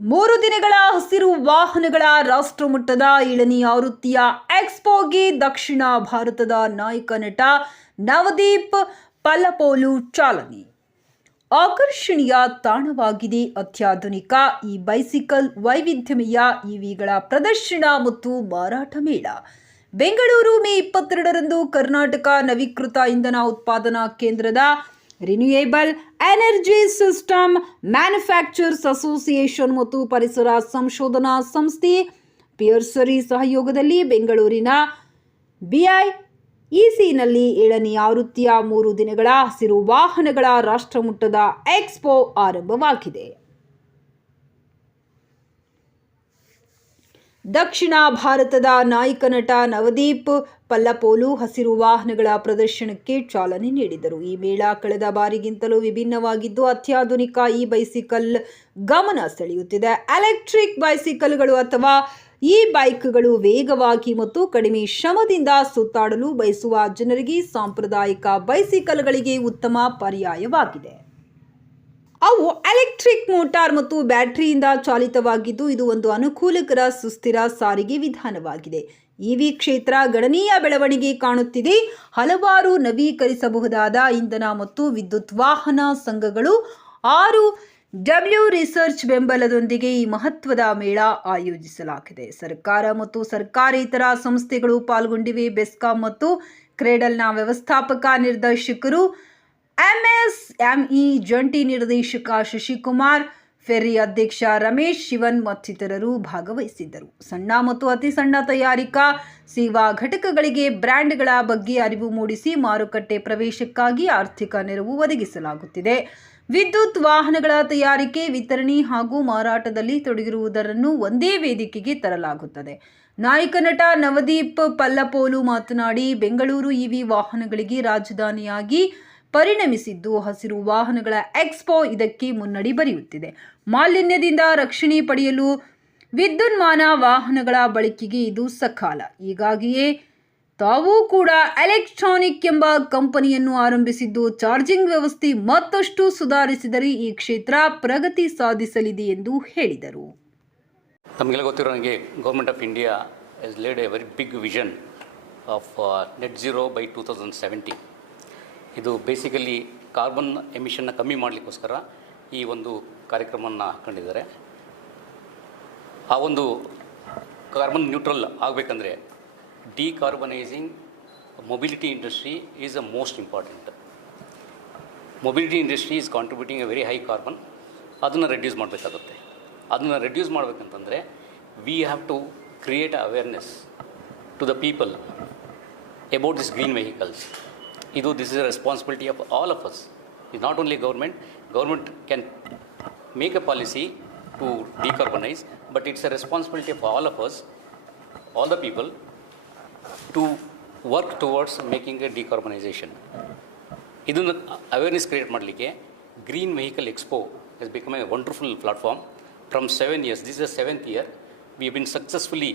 ಮೂರು ದಿನಗಳ ಹಸಿರು ವಾಹನಗಳ ರಾಷ್ಟ್ರಮಟ್ಟದ ಏಳನೇ ಆವೃತ್ತಿಯ ಎಕ್ಸ್ಪೋಗೆ ದಕ್ಷಿಣ ಭಾರತದ ನಾಯಕ ನಟ ನವದೀಪ್ ಪಲ್ಲಪೋಲು ಚಾಲನೆ. ಆಕರ್ಷಣೀಯ ತಾಣವಾಗಿದೆ ಅತ್ಯಾಧುನಿಕ ಈ ಬೈಸಿಕಲ್ ವೈವಿಧ್ಯಮಯ ಇವಿಗಳ ಪ್ರದರ್ಶನ ಮತ್ತು ಮಾರಾಟ ಮೇಳ. ಬೆಂಗಳೂರು ಮೇ ಇಪ್ಪತ್ತೆರಡರಂದು ಕರ್ನಾಟಕ ನವೀಕೃತ ಇಂಧನ ಉತ್ಪಾದನಾ ಕೇಂದ್ರದ renewable energy system manufacturers association ಮತ್ತು ಪರಿಸರ ಸಂಶೋಧನಾ ಸಂಸ್ಥೆ ಪಿಯರ್ಸರಿ ಸಹಯೋಗದಲ್ಲಿ ಬೆಂಗಳೂರಿನ ಬಿಐ ಇಸಿನಲ್ಲಿ ಏಳನೇ ಆವೃತ್ತಿಯ ಮೂರು ದಿನಗಳ ಹಸಿರು ವಾಹನಗಳ ರಾಷ್ಟ್ರಮಟ್ಟದ ಎಕ್ಸ್ಪೋ ಆರಂಭವಾಗಿದೆ. ದಕ್ಷಿಣ ಭಾರತದ ನಾಯಕ ನಟ ನವದೀಪ್ ಪಲ್ಲಪೋಲು ಹಸಿರು ವಾಹನಗಳ ಪ್ರದರ್ಶನಕ್ಕೆ ಚಾಲನೆ ನೀಡಿದರು. ಈ ಮೇಳ ಕಳೆದ ಬಾರಿಗಿಂತಲೂ ವಿಭಿನ್ನವಾಗಿದ್ದು, ಅತ್ಯಾಧುನಿಕ ಈ ಬೈಸಿಕಲ್ ಗಮನ ಸೆಳೆಯುತ್ತಿದೆ. ಎಲೆಕ್ಟ್ರಿಕ್ ಬೈಸಿಕಲ್ಗಳು ಅಥವಾ ಈ ಬೈಕ್ಗಳು ವೇಗವಾಗಿ ಮತ್ತು ಕಡಿಮೆ ಶ್ರಮದಿಂದ ಸುತ್ತಾಡಲು ಬಯಸುವ ಜನರಿಗೆ ಸಾಂಪ್ರದಾಯಿಕ ಬೈಸಿಕಲ್ಗಳಿಗೆ ಉತ್ತಮ ಪರ್ಯಾಯವಾಗಿದೆ. ಅವು ಎಲೆಕ್ಟ್ರಿಕ್ ಮೋಟಾರ್ ಮತ್ತು ಬ್ಯಾಟ್ರಿಯಿಂದ ಚಾಲಿತವಾಗಿದ್ದು ಇದು ಒಂದು ಅನುಕೂಲಕರ ಸುಸ್ಥಿರ ಸಾರಿಗೆ ವಿಧಾನವಾಗಿದೆ. ಇವಿ ಕ್ಷೇತ್ರ ಗಣನೀಯ ಬೆಳವಣಿಗೆ ಕಾಣುತ್ತಿದೆ. ಹಲವಾರು ನವೀಕರಿಸಬಹುದಾದ ಇಂಧನ ಮತ್ತು ವಿದ್ಯುತ್ ವಾಹನ ಸಂಘಗಳು ಆರು ಡಬ್ಲ್ಯೂ ರಿಸರ್ಚ್ ಬೆಂಬಲದೊಂದಿಗೆ ಈ ಮಹತ್ವದ ಮೇಳ ಆಯೋಜಿಸಲಾಗಿದೆ. ಸರ್ಕಾರ ಮತ್ತು ಸರ್ಕಾರೇತರ ಸಂಸ್ಥೆಗಳು ಪಾಲ್ಗೊಂಡಿವೆ. ಬೆಸ್ಕಾಂ ಮತ್ತು ಕ್ರೇಡಲ್ನ ವ್ಯವಸ್ಥಾಪಕ ನಿರ್ದೇಶಕರು ಎಂಎಸ್ಎಂಇ ಜಂಟಿ ನಿರ್ದೇಶಕ ಶಶಿಕುಮಾರ್ ಫೆರಿ ಅಧ್ಯಕ್ಷ ರಮೇಶ್ ಶಿವನ್ ಮತ್ತಿತರರು ಭಾಗವಹಿಸಿದ್ದರು. ಸಣ್ಣ ಮತ್ತು ಅತಿ ಸಣ್ಣ ತಯಾರಿಕಾ, ಸೇವಾ ಘಟಕಗಳಿಗೆ ಬ್ರ್ಯಾಂಡ್ಗಳ ಬಗ್ಗೆ ಅರಿವು ಮೂಡಿಸಿ ಮಾರುಕಟ್ಟೆ ಪ್ರವೇಶಕ್ಕಾಗಿ ಆರ್ಥಿಕ ನೆರವು ಒದಗಿಸಲಾಗುತ್ತಿದೆ. ವಿದ್ಯುತ್ ವಾಹನಗಳ ತಯಾರಿಕೆ, ವಿತರಣೆ ಹಾಗೂ ಮಾರಾಟದಲ್ಲಿ ತೊಡಗಿರುವುದರನ್ನು ಒಂದೇ ವೇದಿಕೆಗೆ ತರಲಾಗುತ್ತದೆ. ನಾಯಕ ನಟ ನವದೀಪ್ ಪಲ್ಲಪೋಲು ಮಾತನಾಡಿ, ಬೆಂಗಳೂರು ಇವಿ ವಾಹನಗಳಿಗೆ ರಾಜಧಾನಿಯಾಗಿ ಪರಿಣಮಿಸಿದ್ದು ಹಸಿರು ವಾಹನಗಳ ಎಕ್ಸ್ಪೋ ಇದಕ್ಕೆ ಮುನ್ನಡಿ ಬರೆಯುತ್ತಿದೆ. ಮಾಲಿನ್ಯದಿಂದ ರಕ್ಷಣೆ ಪಡೆಯಲು ವಿದ್ಯುನ್ಮಾನ ವಾಹನಗಳ ಬಳಕೆಗೆ ಇದು ಸಕಾಲ. ಹೀಗಾಗಿಯೇ ತಾವೂ ಕೂಡ ಎಲೆಕ್ಟ್ರಾನಿಕ್ ಎಂಬ ಕಂಪನಿಯನ್ನು ಆರಂಭಿಸಿದ್ದು ಚಾರ್ಜಿಂಗ್ ವ್ಯವಸ್ಥೆ ಮತ್ತಷ್ಟು ಸುಧಾರಿಸಿದರೆ ಈ ಕ್ಷೇತ್ರ ಪ್ರಗತಿ ಸಾಧಿಸಲಿದೆ ಎಂದು ಹೇಳಿದರು. ತಮಗೆಲ್ಲ ಗೊತ್ತಿರೋ ನನಗೆ government of India has laid a very big vision of net zero by two thousand seventy ಇದು ಬೇಸಿಕಲಿ ಕಾರ್ಬನ್ ಎಮಿಷನ್ನ ಕಮ್ಮಿ ಮಾಡಲಿಕ್ಕೋಸ್ಕರ ಈ ಒಂದು ಕಾರ್ಯಕ್ರಮವನ್ನು ಹಾಕ್ಕೊಂಡಿದ್ದಾರೆ. ಆ ಒಂದು ಕಾರ್ಬನ್ ನ್ಯೂಟ್ರಲ್ ಆಗಬೇಕಂದ್ರೆ decarbonising mobility industry is a most important mobility industry is contributing a very high carbon ಅದನ್ನು ರೆಡ್ಯೂಸ್ ಮಾಡಬೇಕಾಗುತ್ತೆ. ಅದನ್ನು reduce ಮಾಡಬೇಕಂತಂದರೆ we have to create awareness to the people about this green vehicles ಇದು this is a responsibility of all of us is not only government government can make a policy to decarbonise but it's a responsibility of all of us all the people to work towards making a decarbonisation ಇದನ್ನು awareness create ಮಾಡಲಿಕ್ಕೆ green vehicle expo has become a wonderful platform from seven years this is seventh year we been successfully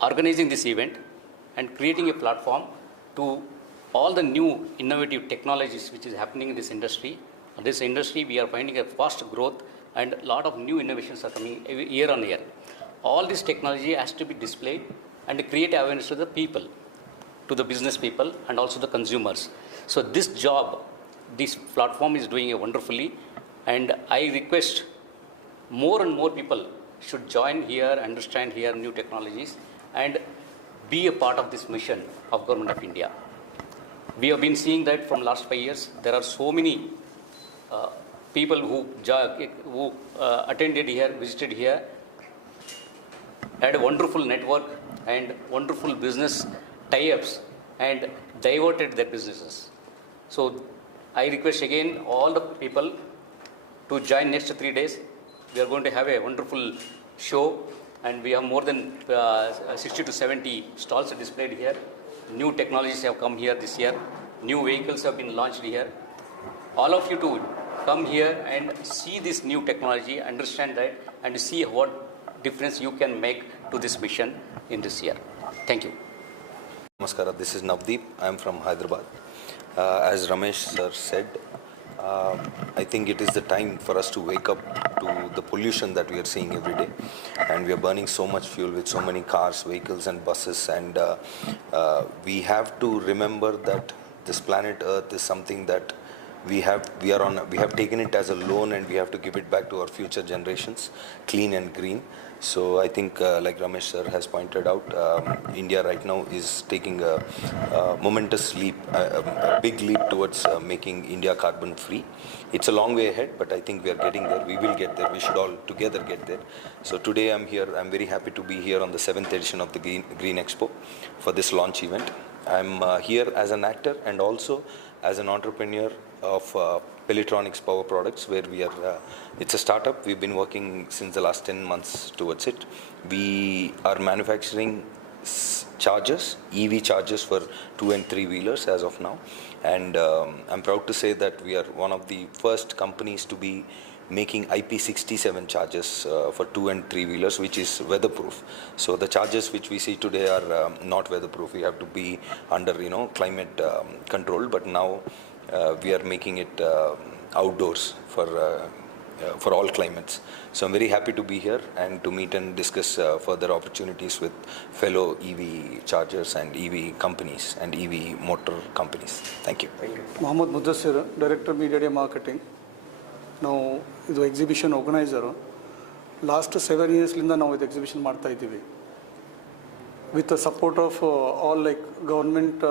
organizing this event and creating a platform to all the new innovative technologies which is happening in this industry. This industry, we are finding a fast growth and a lot of new innovations are coming year on year. All this technology has to be displayed and create awareness to the people, to the business people and also the consumers. So this job, this platform is doing wonderfully and I request more and more people should join here, understand here new technologies, and be a part of this mission of Government of India. We have been seeing that from last five years. There are so many uh, people who who uh, attended here, visited here, had a wonderful network and wonderful business tie-ups, and diverted their businesses. So I request again all the people to join next three days. We are going to have a wonderful show, and we have more than uh, 60 to 70 stalls displayed here. New technologies have come here this year. New vehicles have been launched here. All of you to come here and see this new technology, understand that, and see what difference you can make to this mission in this year. Thank you. Namaskara, this is Navdeep. I am from Hyderabad. Uh, as Ramesh sir said, Um, I think it is the time for us to wake up to the pollution that we are seeing every day. And we are burning so much fuel with so many cars, vehicles, and buses. And uh, uh, we have to remember that this planet Earth is something that we have we are on we have taken it as a loan and we have to give it back to our future generations clean and green so i think uh, like ramesh sir has pointed out um, india right now is taking a, a momentous leap a, a- big leap towards uh, making india carbon free. It's a long way ahead but i think we are getting there. We will get there. We should all together get there. So today i'm here. I'm very happy to be here on the seventh edition of the green, green expo for this launch event. I'm uh, here as an actor and also as an entrepreneur of uh, Power Products, where we are, uh, it's a startup. We've been working since the last 10 months towards it. We are manufacturing chargers, EV chargers for two and three wheelers as of now. And um, I'm proud to say that we are one of the first companies to be making IP67 chargers uh, for two and three wheelers, which is weatherproof. So the chargers which we see today are um, not weatherproof. We have to be under, you know, climate um, control. But now we are making it um outdoors for uh, uh, for all climates. So I'm very happy to be here and to meet and discuss uh, further opportunities with fellow EV chargers and EV companies and EV motor companies. Thank you. Mohammed Muddassir director media day marketing ನಾವು ಇದು exhibition organiser last seven ಇಯರ್ಸ್ಲಿಂದ ನಾವು ಇದು exhibition ಮಾಡ್ತಾ ಇದ್ದೀವಿ with support of all like government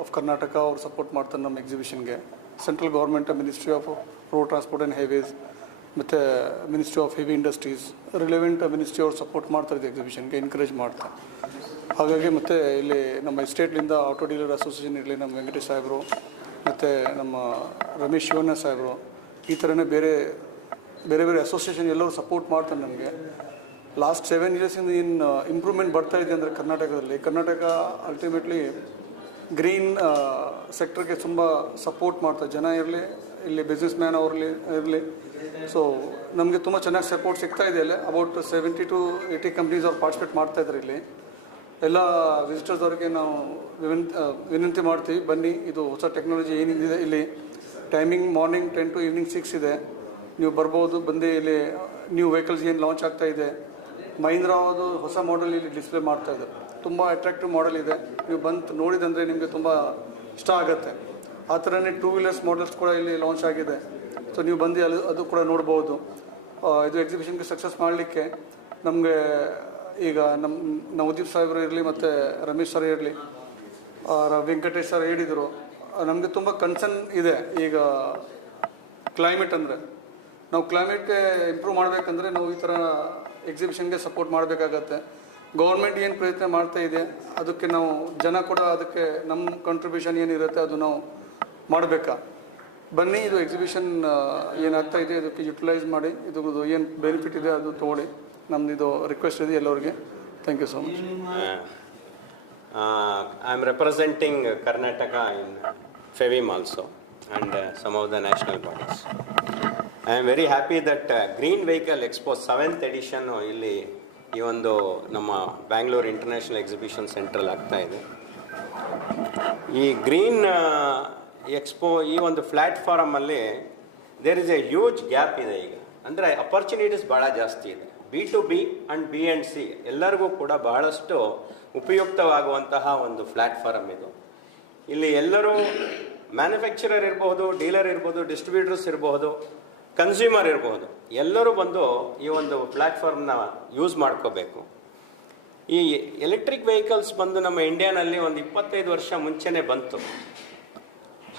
of Karnataka ಅವ್ರು support ಮಾಡ್ತಾರೆ ನಮ್ಮ ಎಕ್ಸಿಬಿಷನ್ಗೆ central government ministry of road transport and highways ಮತ್ತು ministry of heavy industries relevant ministry ಅವ್ರು ಸಪೋರ್ಟ್ ಮಾಡ್ತಾರೆ ಎಕ್ಸಿಬಿಷನ್ಗೆ ಎನ್ಕರೇಜ್ ಮಾಡ್ತಾರೆ. ಹಾಗಾಗಿ ಮತ್ತು ಇಲ್ಲಿ ನಮ್ಮ ಸ್ಟೇಟ್ಲಿಂದ ಆಟೋ ಡೀಲರ್ ಅಸೋಸಿಯೇಷನ್ ಇರಲಿ, ನಮ್ಮ ವೆಂಕಟೇಶ್ ಸಾಹೇಬರು, ಮತ್ತು ನಮ್ಮ ರಮೇಶ್ ಶಿವಣ್ಣ ಸಾಹೇಬರು, ಈ ಥರನೇ ಬೇರೆ ಬೇರೆ ಬೇರೆ ಅಸೋಸಿಯೇಷನ್ ಎಲ್ಲರೂ ಸಪೋರ್ಟ್ ಮಾಡ್ತಾರೆ ನಮಗೆ. ಲಾಸ್ಟ್ ಸೆವೆನ್ ಇಯರ್ಸಿಂದ ಏನು ಇಂಪ್ರೂವ್ಮೆಂಟ್ ಬರ್ತಾ ಇದೆ ಅಂದರೆ ಕರ್ನಾಟಕದಲ್ಲಿ. ಕರ್ನಾಟಕ ಅಲ್ಟಿಮೇಟ್ಲಿ ಗ್ರೀನ್ ಸೆಕ್ಟರ್ಗೆ ತುಂಬ ಸಪೋರ್ಟ್ ಮಾಡ್ತಾರೆ ಜನ ಇರಲಿ, ಇಲ್ಲಿ ಬಿಸ್ನೆಸ್ ಮ್ಯಾನ್ ಅವ್ರಲಿ, ಇರಲಿ. ಸೊ ನಮಗೆ ತುಂಬ ಚೆನ್ನಾಗಿ ಸಪೋರ್ಟ್ ಸಿಗ್ತಾ ಇದೆ ಇಲ್ಲಿ about seventy to eighty companies ಅವ್ರು ಪಾರ್ಟಿಸಿಪೇಟ್ ಮಾಡ್ತಾ ಇದ್ದಾರೆ ಇಲ್ಲಿ. ಎಲ್ಲ ವಿಸಿಟರ್ಸ್ ಅವರಿಗೆ ನಾವು ವಿನಂತಿ ವಿನಂತಿ ಮಾಡ್ತೀವಿ, ಬನ್ನಿ, ಇದು ಹೊಸ ಟೆಕ್ನಾಲಜಿ ಏನಿದೆ ಇಲ್ಲಿ. Timing morning ten to evening six ಇದೆ. ನೀವು ಬರ್ಬೋದು, ಬಂದು ಇಲ್ಲಿ ನ್ಯೂ ವೆಹಿಕಲ್ಸ್ ಏನು ಲಾಂಚ್ ಆಗ್ತಾ ಇದೆ. ಮಹೀಂದ್ರ ಅದು ಹೊಸ ಮಾಡೆಲ್ ಇಲ್ಲಿ ಡಿಸ್ಪ್ಲೇ ಮಾಡ್ತಾ ಇದ್ದಾರೆ. ತುಂಬ ಅಟ್ರಾಕ್ಟಿವ್ ಮಾಡೆಲ್ ಇದೆ. ನೀವು ಬಂದು ನೋಡಿದಂದರೆ ನಿಮಗೆ ತುಂಬ ಇಷ್ಟ ಆಗುತ್ತೆ. ಆ ಥರನೇ ಟೂ ವೀಲರ್ಸ್ ಮಾಡೆಲ್ಸ್ ಕೂಡ ಇಲ್ಲಿ ಲಾಂಚ್ ಆಗಿದೆ. ಸೊ ನೀವು ಬಂದು ಅಲ್ಲಿ ಅದು ಕೂಡ ನೋಡ್ಬೋದು. ಇದು ಎಕ್ಸಿಬಿಷನ್ಗೆ ಸಕ್ಸಸ್ ಮಾಡಲಿಕ್ಕೆ ನಮಗೆ ಈಗ ನಮ್ಮ ನವದೀಪ್ ಸಾಹೇಬರು ಇರಲಿ ಮತ್ತು ರಮೇಶ್ ಸರ್ ಇರಲಿ ವೆಂಕಟೇಶ್ ಸರ್ ಹೇಳಿದರು. ನಮಗೆ ತುಂಬ ಕನ್ಸರ್ನ್ ಇದೆ ಈಗ ಕ್ಲೈಮೇಟ್ ಅಂದರೆ. ನಾವು ಕ್ಲೈಮೇಟ್ಗೆ ಇಂಪ್ರೂವ್ ಮಾಡಬೇಕಂದ್ರೆ ನಾವು ಈ ಥರ ಎಕ್ಸಿಬಿಷನ್ಗೆ ಸಪೋರ್ಟ್ ಮಾಡಬೇಕಾಗತ್ತೆ. ಗೌರ್ಮೆಂಟ್ ಏನು ಪ್ರಯತ್ನ ಮಾಡ್ತಾ ಇದೆ, ಅದಕ್ಕೆ ನಾವು ಜನ ಕೂಡ ಅದಕ್ಕೆ ನಮ್ಮ ಕಾಂಟ್ರಿಬ್ಯೂಷನ್ ಏನಿರುತ್ತೆ ಅದು ನಾವು ಮಾಡಬೇಕಾ? ಬನ್ನಿ, ಇದು ಎಕ್ಸಿಬಿಷನ್ ಏನಾಗ್ತಾ ಇದೆ, ಇದಕ್ಕೆ ಯುಟಿಲೈಸ್ ಮಾಡಿ ಇದು ಏನು ಬೆನಿಫಿಟ್ ಇದೆ ಅದು ತೊಗೊಳ್ಳಿ. ನಮ್ದು ಇದು ರಿಕ್ವೆಸ್ಟ್ ಇದೆ ಎಲ್ಲರಿಗೆ. Thank you so much I am representing Karnataka in ಫೆವಿಮ್ also and some of the national national bodies. Am very happy that green vehicle expo seventh ಎಡಿಷನ್ನು 7th edition ಇಲ್ಲಿ ಈ ಒಂದು ನಮ್ಮ ಬ್ಯಾಂಗ್ಳೂರ್ ಇಂಟರ್ನ್ಯಾಷನಲ್ ಎಕ್ಸಿಬಿಷನ್ ಸೆಂಟ್ರಲ್ಲಿ ಆಗ್ತಾ ಇದೆ. ಈ ಗ್ರೀನ್ ಎಕ್ಸ್ಪೋ ಈ ಒಂದು ಪ್ಲ್ಯಾಟ್ಫಾರಮಲ್ಲಿ there is a huge gap ಇದೆ ಈಗ. ಅಂದರೆ ಅಪರ್ಚುನಿಟೀಸ್ ಭಾಳ ಜಾಸ್ತಿ ಇದೆ. B to B and B and C ಎಲ್ಲರಿಗೂ ಕೂಡ ಬಹಳಷ್ಟು ಉಪಯುಕ್ತವಾಗುವಂತಹ ಒಂದು ಪ್ಲ್ಯಾಟ್ಫಾರಮ್ ಇದು. ಇಲ್ಲಿ ಎಲ್ಲರೂ ಮ್ಯಾನುಫ್ಯಾಕ್ಚರರ್ ಇರ್ಬೋದು ಡೀಲರ್ ಇರ್ಬೋದು ಡಿಸ್ಟ್ರಿಬ್ಯೂಟರ್ಸ್ ಇರಬಹುದು ಕನ್ಸ್ಯೂಮರ್ ಇರಬಹುದು ಎಲ್ಲರೂ ಬಂದು ಈ ಒಂದು ಪ್ಲ್ಯಾಟ್ಫಾರ್ಮ್ನ ಯೂಸ್ ಮಾಡ್ಕೋಬೇಕು. ಈ ಎಲೆಕ್ಟ್ರಿಕ್ ವೆಹಿಕಲ್ಸ್ ಬಂದು ನಮ್ಮ ಇಂಡಿಯಾನಲ್ಲಿ ಒಂದು ಇಪ್ಪತ್ತೈದು ವರ್ಷ ಮುಂಚೆನೇ ಬಂತು.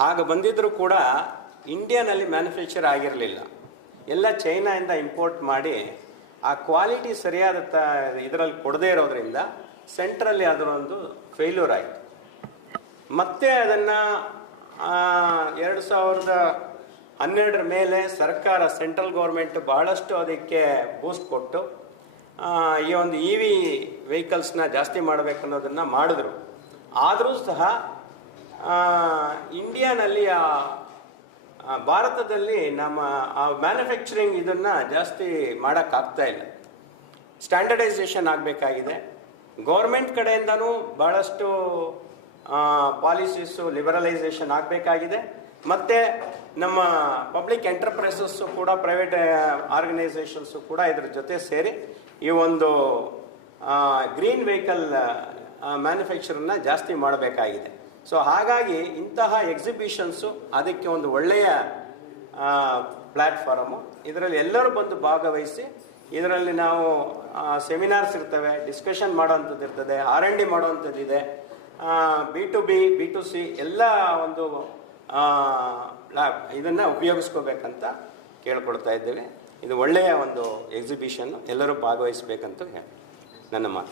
ಆಗ ಬಂದಿದ್ದರೂ ಕೂಡ ಇಂಡಿಯಾನಲ್ಲಿ ಮ್ಯಾನುಫ್ಯಾಕ್ಚರ್ ಆಗಿರಲಿಲ್ಲ. ಎಲ್ಲ ಚೈನಾಯಿಂದ ಇಂಪೋರ್ಟ್ ಮಾಡಿ ಆ ಕ್ವಾಲಿಟಿ ಸರಿಯಾದ ತ, ಇದರಲ್ಲಿ ಕೊಡದೇ ಇರೋದ್ರಿಂದ ಸೆಂಟ್ರಲ್ಲಿ ಅದರ ಒಂದು ಫೇಲ್ಯೂರ್ ಆಯಿತು. ಮತ್ತೆ ಅದನ್ನು ಎರಡು ಸಾವಿರದ ಹನ್ನೆರಡರ ಮೇಲೆ ಸರ್ಕಾರ ಸೆಂಟ್ರಲ್ ಗೌರ್ಮೆಂಟ್ ಬಹಳಷ್ಟು ಅದಕ್ಕೆ ಬೂಸ್ಟ್ ಕೊಟ್ಟು ಈ ಒಂದು ಇ ವಿ ವೆಹಿಕಲ್ಸ್ನ ಜಾಸ್ತಿ ಮಾಡಬೇಕು ಅನ್ನೋದನ್ನು ಮಾಡಿದ್ರು. ಆದರೂ ಸಹ ಇಂಡಿಯಾನಲ್ಲಿ ಆ, ಭಾರತದಲ್ಲಿ ನಮ್ಮ ಆ ಮ್ಯಾನುಫ್ಯಾಕ್ಚರಿಂಗ್ ಇದನ್ನು ಜಾಸ್ತಿ ಮಾಡೋಕ್ಕಾಗ್ತಾ ಇಲ್ಲ. ಸ್ಟ್ಯಾಂಡರ್ಡೈಸೇಷನ್ ಆಗಬೇಕಾಗಿದೆ. ಗೌರ್ಮೆಂಟ್ ಕಡೆಯಿಂದನೂ ಭಾಳಷ್ಟು ಪಾಲಿಸೀಸು ಲಿಬರಲೈಸೇಷನ್ ಆಗಬೇಕಾಗಿದೆ. ಮತ್ತು ನಮ್ಮ ಪಬ್ಲಿಕ್ ಎಂಟರ್ಪ್ರೈಸಸ್ಸು ಕೂಡ ಪ್ರೈವೇಟ್ ಆರ್ಗನೈಸೇಷನ್ಸು ಕೂಡ ಇದ್ರ ಜೊತೆ ಸೇರಿ ಈ ಒಂದು ಗ್ರೀನ್ ವೆಹಿಕಲ್ ಮ್ಯಾನುಫ್ಯಾಕ್ಚರನ್ನ ಜಾಸ್ತಿ ಮಾಡಬೇಕಾಗಿದೆ. ಸೊ ಹಾಗಾಗಿ ಇಂತಹ ಎಕ್ಸಿಬಿಷನ್ಸು ಅದಕ್ಕೆ ಒಂದು ಒಳ್ಳೆಯ ಪ್ಲ್ಯಾಟ್ಫಾರಮು ಇದರಲ್ಲಿ ಎಲ್ಲರೂ ಬಂದು ಭಾಗವಹಿಸಿ, ಇದರಲ್ಲಿ ನಾವು ಸೆಮಿನಾರ್ಸ್ ಇರ್ತವೆ ಡಿಸ್ಕಷನ್ ಮಾಡೋವಂಥದ್ದು ಇರ್ತದೆ ಆರ್ ಎನ್ ಡಿ ಮಾಡೋವಂಥದ್ದು ಇದೆ B to B B to C ಎಲ್ಲ ಒಂದು ಇದನ್ನು ಉಪಯೋಗಿಸ್ಕೋಬೇಕಂತ ಕೇಳ್ಕೊಳ್ತಾ ಇದ್ದೇವೆ. ಇದು ಒಳ್ಳೆಯ ಒಂದು ಎಕ್ಸಿಬಿಷನ್ನು ಎಲ್ಲರೂ ಭಾಗವಹಿಸಬೇಕಂತ ಹೇಳಿ. ನನ್ನ ಮಾತು.